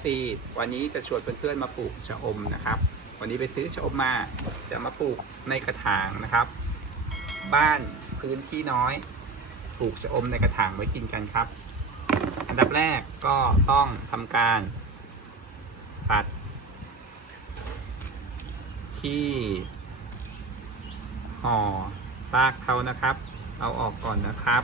FC วันนี้จะชวนเพื่อนๆมาปลูกชะอมนะครับ วันนี้ไปซื้อชะอมมาจะมาปลูกในกระถางนะครับ บ้านพื้นที่น้อยปลูกชะอมในกระถางไว้กินกันครับ อันดับแรกก็ต้องทำการตัดที่ห่อรากเขานะครับ เอาออกก่อนนะครับ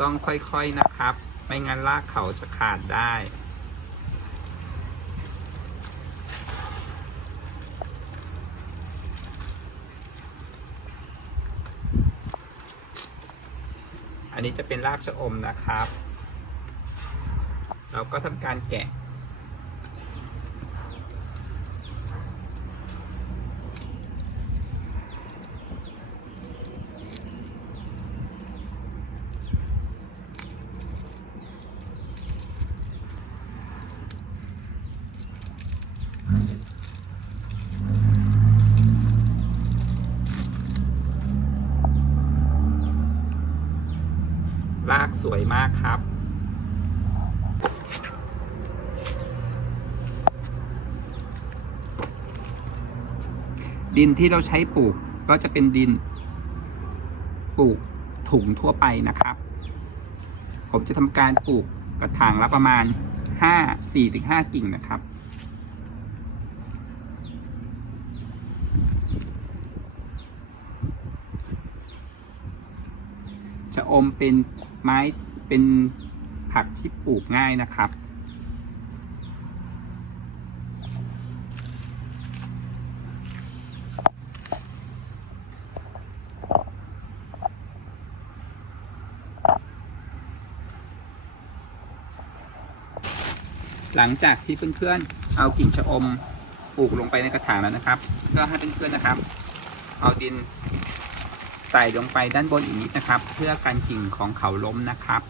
ต้องค่อยๆนะครับ ไม่งั้นรากเขาจะขาดได้ อันนี้จะเป็นรากชะอมนะครับ เราก็ทำการแกะ รากสวยมากครับ ดินที่เราใช้ปลูกก็จะเป็นดินปลูกถุงทั่วไปนะครับ ผมจะทำการปลูกกระถางละประมาณ 5 4-5 กิ่งนะครับ ชะอมเป็นไม้เป็นผักที่ปลูกง่ายนะครับ หลังจากที่เพื่อนๆเอากิ่งชะอมปลูกลงไปในกระถางแล้วนะครับ ก็ให้เพื่อนๆนะครับ เอาดิน ใส่ลงไปด้านบนอีกนิดนะครับ เพื่อกันกิ่งของเขาล้มนะครับ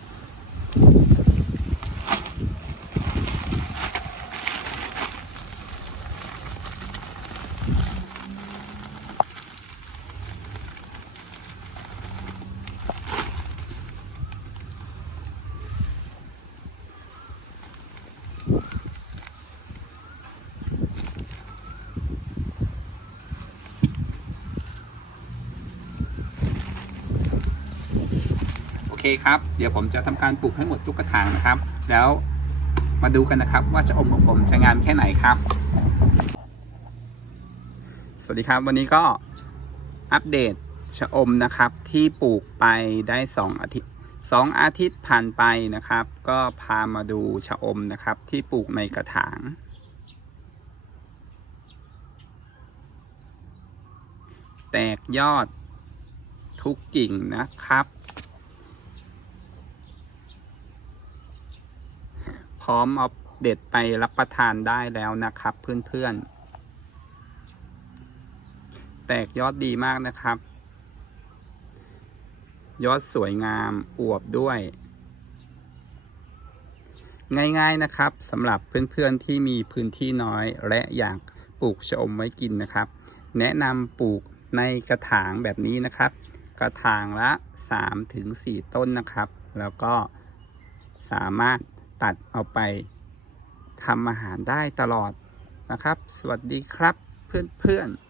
เคครับ เดี๋ยวผมจะทำการปลูกให้หมดทุกกระถางนะครับ แล้วมาดูกันนะครับ ว่าจะอมของผมจะงามแค่ไหนครับ สวัสดีครับ วันนี้ก็อัปเดตชะอมนะครับที่ปลูกไปได้ 2 อาทิตย์2อาทิตย์ผ่านไปนะครับ ก็พามาดูชะอมนะครับ ที่ปลูกในกระถาง แตกยอดทุกกิ่งนะครับ ร้อมเอาเด็ดไปรับประทานได้แล้วนะครับ เพื่อนๆ แตกยอดดีมากนะครับ ยอดสวยงามอวบด้วย ง่ายๆนะครับสำหรับเพื่อนๆที่มีพื้นที่น้อยและอยากปลูกชะอมไว้กินนะครับ แนะนำปลูกในกระถางแบบนี้นะครับ กระถางละ 3-4 ต้นนะครับ แล้วก็สามารถ ตัดเอาไปทำอาหารได้ตลอดนะครับ สวัสดีครับเพื่อนๆ